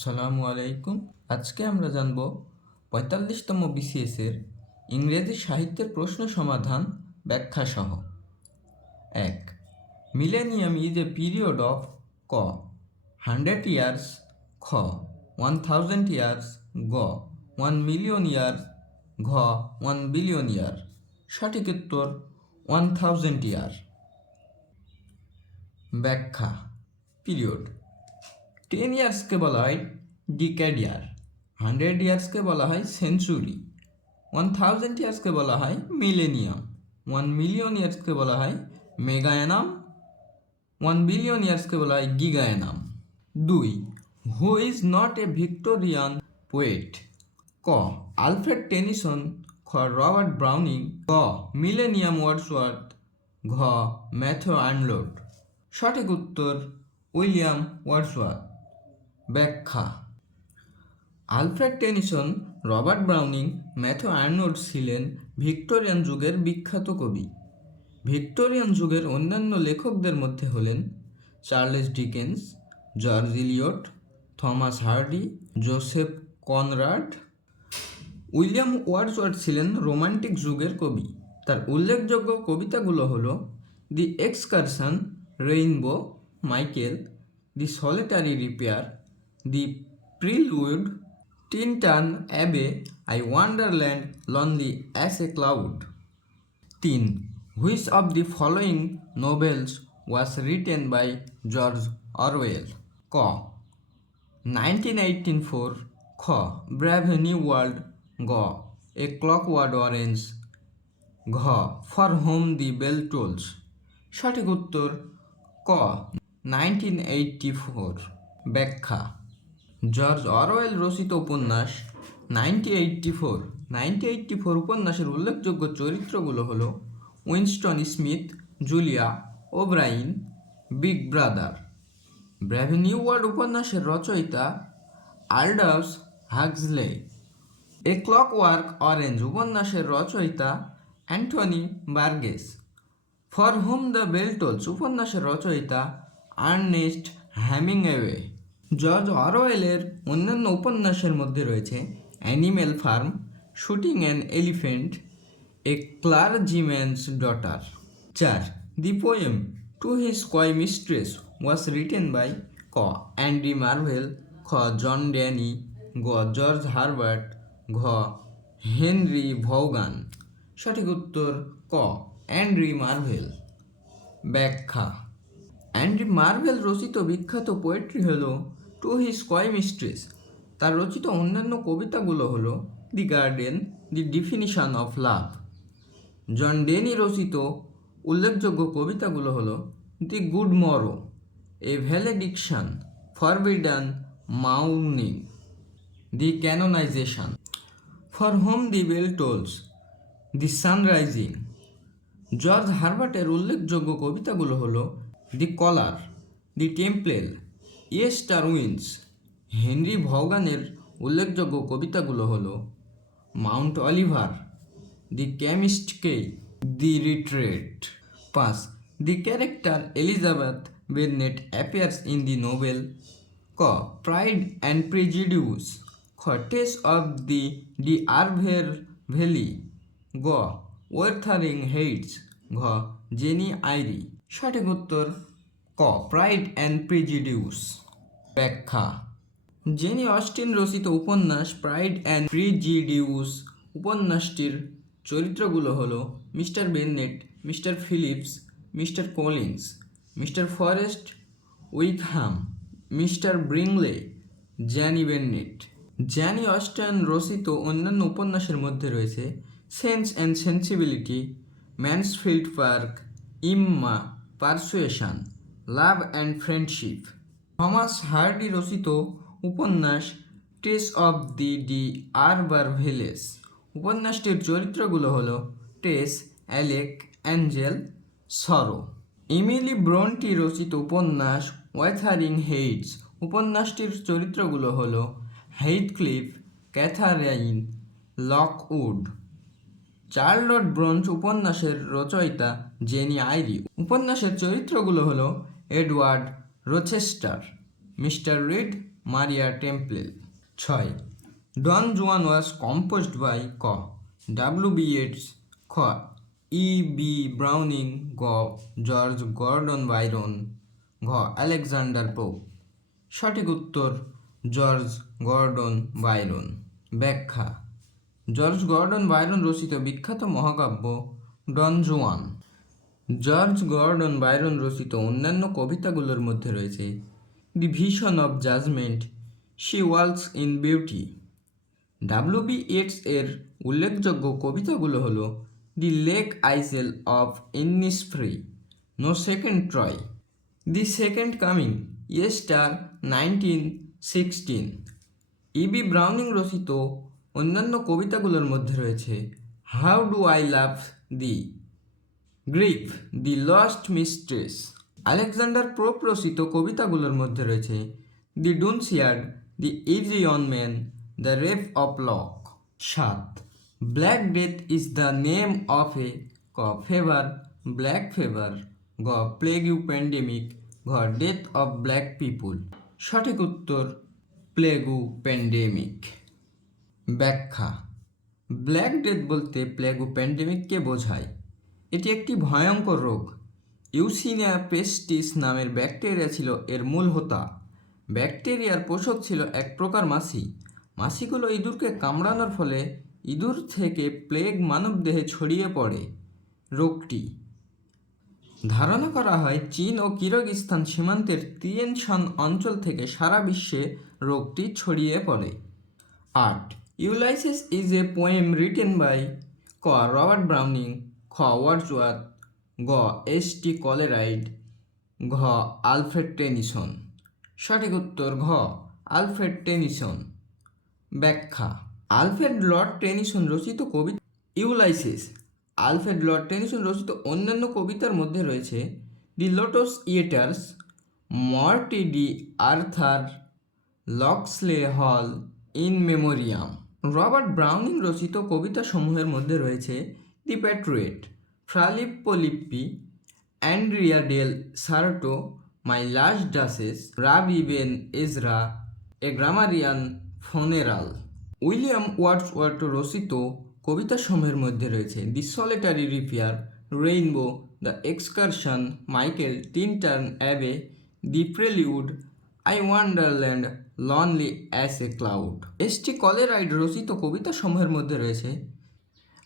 আসসালামু আলাইকুম। আজকে আমরা জানব পঁয়তাল্লিশতম বিসিএসের ইংরেজি সাহিত্যের প্রশ্ন সমাধান ব্যাখ্যা সহ এক, millennium is a period of ক। হান্ড্রেড ইয়ার্স খ, ওয়ান থাউজেন্ড ইয়ার্স গ, ওয়ান মিলিয়ন ইয়ার ঘ, ওয়ান বিলিয়ন ইয়ার। সঠিক উত্তর, ওয়ান থাউজেন্ড ইয়ার। ব্যাখ্যা, পিরিয়ড। টেন ইয়ার্সকে বলা হয় ডিক্যাড ইয়ার, হান্ড্রেড ইয়ার্সকে বলা হয় সেঞ্চুরি, ওয়ান থাউজেন্ড ইয়ার্সকে বলা হয় মিলেনিয়াম, ওয়ান মিলিয়ন ইয়ার্সকে বলা হয় মেগায়ানাম ওয়ান বিলিয়ন ইয়ার্সকে বলা হয় গিগায়ানাম দুই, who is not a Victorian poet, ক, আলফ্রেড টেনিসন, খ, রবার্ট ব্রাউনিং, গ, মিলেনিয়াম ওয়ার্ডসওয়ার্থ, ঘ ম্যাথো আনলোড সঠিক উত্তর উইলিয়াম ওয়ার্ডসওয়ার্থ। ব্যাখ্যা। Alfred Tennyson, Robert Browning, Matthew Arnold ছিলেন ভিক্টোরিয়ান যুগের বিখ্যাত কবি। ভিক্টোরিয়ান যুগের অন্যান্য লেখকদের মধ্যে হলেন Charles Dickens, George Eliot, Thomas Hardy, Joseph Conrad. William Wordsworth ছিলেন রোমান্টিক যুগের কবি। তার উল্লেখযোগ্য কবিতাগুলো হল the excursion rainbow Michael the solitary reaper the prelude Tintern abbey I wandered lonely as a cloud তিন which of the following novels was written by George Orwell ক nineteen eighteen four খ brave new world গ a clockwork orange ঘ for whom the bell tolls সঠিক উত্তর ক। Nineteen eighty four ব্যাখ্যা George Orwell রচিত উপন্যাস ninety eighty four. Ninety eighty four উপন্যাসের উল্লেখযোগ্য চরিত্রগুলো হলো Winston Smith, Julia O'Brien, Big Brother. Brave new world উপন্যাসের রচয়িতা Aldous Huxley a clockwork orange উপন্যাসের রচয়িতা Anthony Burgess. For whom the bell tolls উপন্যাসের রচয়িতা আর্নেস্ট হ্যামিংওয়ে জর্জ অরওয়েলের অন্যান্য উপন্যাসের মধ্যে রয়েছে animal farm, shooting an elephant a clergyman's daughter. চার, the poem, to his coy mistress, was written by ক অ্যান্ডি মার্ভেল, খ জন ড্যানি, গ জর্জ হারবার্ট, ঘ হেনরি ভৌগান সঠিক উত্তর, ক অ্যান্ড্রি মার্ভেল। ব্যাখ্যা অ্যান্ড্রি মার্ভেল রচিত বিখ্যাত পোয়েট্রি হল টু হিজ কয় মিস্ট্রেস তার রচিত অন্যান্য কবিতাগুলো হলো the garden the definition of love John Donne রচিত উল্লেখযোগ্য কবিতাগুলো হলো the good morrow a valediction forbidding মাউনিং the canonization for whom the bell tolls the sun rising George হারবার্টের উল্লেখযোগ্য কবিতাগুলো হলো দি কলার দি টেম্পলেল ইয়েস্টার উইন্স হেনরি ভগানের উল্লেখযোগ্য কবিতাগুলো হলো মাউন্ট অলিভার, দি কেমিস্টকে দি রিট্রেট। পাঁচ, the character Elizabeth Bennet appears in the novel. ক, প্রাইড অ্যান্ড প্রিজিডিউস, খ, টেস অফ দি ডি আরভের ভ্যালি। গ, ওয়ার্থারিং হেইটস, ঘ, জেনি আইরি। সঠিক উত্তর ক প্রাইড অ্যান্ড প্রিজিডিউস ব্যাখ্যা। জেনি অস্টিন রচিত উপন্যাস প্রাইড অ্যান্ড প্রিজিডিউস। উপন্যাসটির চরিত্রগুলো হলো Mr Bennet, Mr Philips, Mr Collins, Mr forest Wickham, Mr Bingley, Jane Bennet. Jane Austen রচিত অন্যান্য উপন্যাসের মধ্যে রয়েছে sense and sensibility, Mansfield Park, Emma, persuasion. Love and friendship. Thomas Hardy রচিত উপন্যাস Tess of the D Arbor village উপন্যাসটির চরিত্রগুলো হলো Tess, Alec, Angel, Sorrow. Emily Brontë রচিত উপন্যাস ওয়েথারিং হেইটস উপন্যাসটির চরিত্রগুলো হলো হেইথক্লিফ ক্যাথারাইন লকউড। চার্লট ব্রঞ্চ উপন্যাসের রচয়িতা জেনি আইরি। উপন্যাসের চরিত্রগুলো হলো Edward Rochester, Mr Reed Maria Temple ছয়, Don Juan was composed by ক ডাব্লিউ বি এটস খ, ই বি ব্রাউনিং গ, জর্জ গর্ডন বাইরন ঘ, আলেকজান্ডার পোপ। সঠিক উত্তর, জর্জ গর্ডন বাইরন। ব্যাখ্যা, জর্জ গর্ডন বাইরন রচিত বিখ্যাত মহাকাব্য Don Juan. George Gordon, Byron রচিত অন্যান্য কবিতাগুলোর মধ্যে রয়েছে the vision of judgment she walks in beauty W B Yeats এর উল্লেখযোগ্য কবিতাগুলো হলো the lake isle of Innisfree no second Troy the second coming Easter nineteen sixteen E B Browning রচিত অন্যান্য কবিতাগুলোর মধ্যে রয়েছে how do I love thee? Grief the lost mistress. Alexander prop রচিত কবিতাগুলোর মধ্যে রয়েছে, the Dunciad, the essay on man, the rape of lock. সাত, black death is the name of এ ক ফেভার, ব্ল্যাক ফেভার, গ প্লেগ ইউ প্যান্ডেমিক, ঘ death of black people. সঠিক উত্তর, প্লেগু প্যান্ডেমিক। ব্যাখ্যা, ব্ল্যাক ডেথ বলতে প্লেগু প্যান্ডেমিককে বোঝায়। এটি একটি ভয়ঙ্কর রোগ। ইউসিনিয়া পেস্টিস নামের ব্যাকটেরিয়া ছিল এর মূল হোতা। ব্যাকটেরিয়ার পোষক ছিল এক প্রকার মাছি। মাছিগুলো ইঁদুরকে কামড়ানোর ফলে ইঁদুর থেকে প্লেগ মানবদেহে ছড়িয়ে পড়ে রোগটি। ধারণা করা হয়, চীন ও কিরগিস্তান সীমান্তের তিয়েনশান অঞ্চল থেকে সারা বিশ্বে রোগটি ছড়িয়ে পড়ে। আট, Ulysses is a poem written by ক রবার্ট ব্রাউনিং। ওয়ার্ডসওয়ার্থ গ, এস টি কলেরাইড। ঘ, আলফ্রেড টেনিসন। সঠিক উত্তর ঘ, আলফ্রেড টেনিসন। ব্যাখ্যা, আলফ্রেড লর্ড টেনিসন রচিত কবিতা ইউলাইসিস। আলফ্রেড লর্ড টেনিসন রচিত অন্যান্য কবিতার মধ্যে রয়েছে the Lotus Eaters, Morte d' Arthur, Locksley Hall, In Memoriam. Robert Browning রচিত কবিতাসমূহের মধ্যে রয়েছে the Patriot Fra Lippo Lippi Andrea del Sarto my last duchess rabbi Ben Ezra a grammarian funeral William Wordsworth রচিত কবিতা কবিতাসমূহের মধ্যে রয়েছে the solitary reaper rainbow the excursion Michael Tintern Abbey the prelude I wandered lonely as a cloud S T Coleridge রচিত কবিতাসমূহের মধ্যে রয়েছে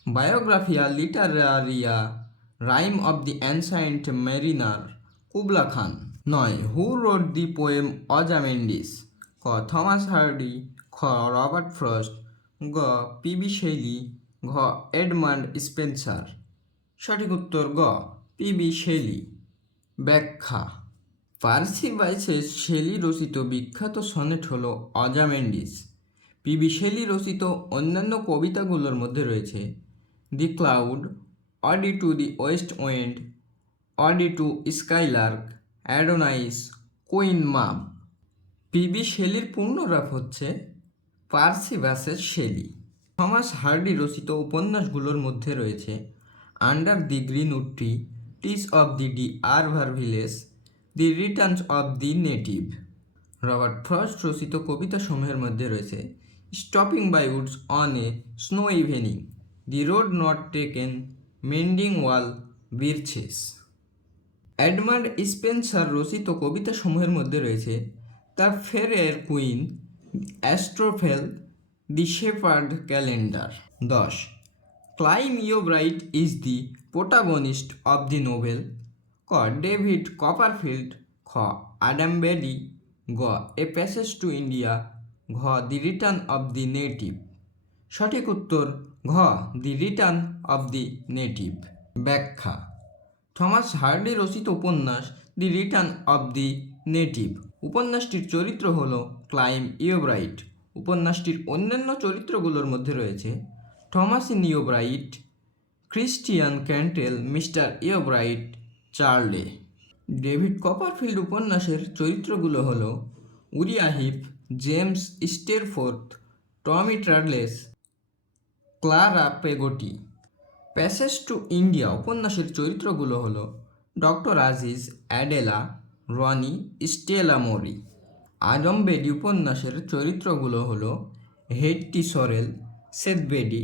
Biographia, Literaria, rime of the ancient mariner, Kubla Khan. নয়, who wrote the poem Ozymandias. ক, Thomas Hardy. খ, Robert Frost. গ P B Shelley ঘ, Edmund Spenser. সঠিক উত্তর গ পিবি শেলি ব্যাখ্যা। পার্সি বাইসেস শেলি রচিত বিখ্যাত সনেট হল অজামেন্ডিস। পিবি শেলি রচিত অন্যান্য কবিতাগুলোর মধ্যে রয়েছে। The cloud ode to the west wind ode to skylark Adonais Queen Mab P B শেলির পূর্ণরাপ হচ্ছে Percy Bysshe Shelley Thomas Hardy রচিত উপন্যাসগুলোর মধ্যে রয়েছে under the greenwood Tess of the d'Urbervilles the returns of the native Robert Frost রচিত কবিতা সমূহের মধ্যে রয়েছে stopping by woods on a snow evening the road not taken, mending wall birches Edmund Spenser রচিত কবিতা সমূহের মধ্যে রয়েছে, the faerie Queen, Astrophel, the shepherd calendar. দশ, Clym Yeobright is the protagonist of the novel ক, David Copperfield. খ Adam Bede. গ, a passage to India. ঘ, the return of the native. সঠিক উত্তর ঘ the return of the native ব্যাখ্যা। Thomas Hardy রচিত উপন্যাস the return of the native উপন্যাসটির চরিত্র হল ক্লাইম ইয়োব্রাইট উপন্যাসটির অন্যান্য চরিত্রগুলোর মধ্যে রয়েছে Thomasin Yeobright Christian Cantle, Mr Yeobright Charley. David Copperfield উপন্যাসের চরিত্রগুলো হল Uriah Heep, James Steerforth Tommy Traddles Clara Peggotty. Passage to India উপন্যাসের চরিত্রগুলো হলো doctor Aziz, Adela, Ronny, Stella Moore. Adam Bede উপন্যাসের চরিত্রগুলো হলো Hetty Sorrel Seth Bede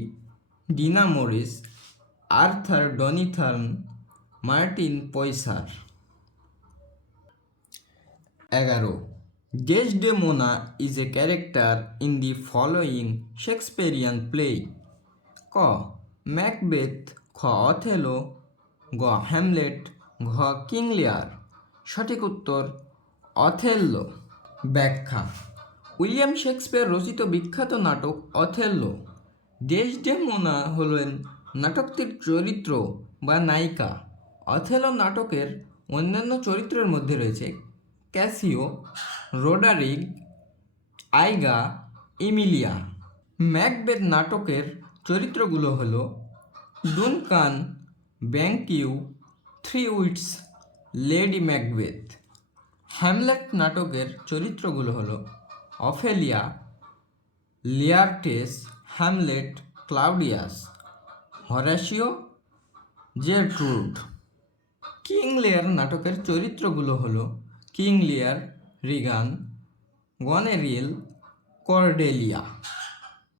Dinah Morris, Arthur Donnithorne, Martin Poyser. এগারো। Desdemona is a character in the following Shakespearean play. ক। Macbeth খ Othello, গ হ্যামলেট, ঘ কিং লিয়ার সঠিক উত্তর অথেল্লো ব্যাখ্যা। উইলিয়াম শেক্সপিয়ার রচিত বিখ্যাত নাটক অথেল্লো ডেসডেমোনা হলেন নাটকটির চরিত্র বা নায়িকা। অথেলো নাটকের অন্যান্য চরিত্রের মধ্যে রয়েছে ক্যাসিও রোডারিক আইগা, ইমিলিয়া। ম্যাকবেথ নাটকের চরিত্রগুলো হলো Duncan Banquo three witches, lady Macbeth. Hamlet নাটকের চরিত্রগুলো হলো Ophelia, Laertes, Hamlet, Claudius, Horatio, Gertrude. King Lear নাটকের চরিত্রগুলো হলো কিং লিয়ার, রিগান গনেরিয়েল কর্ডেলিয়া।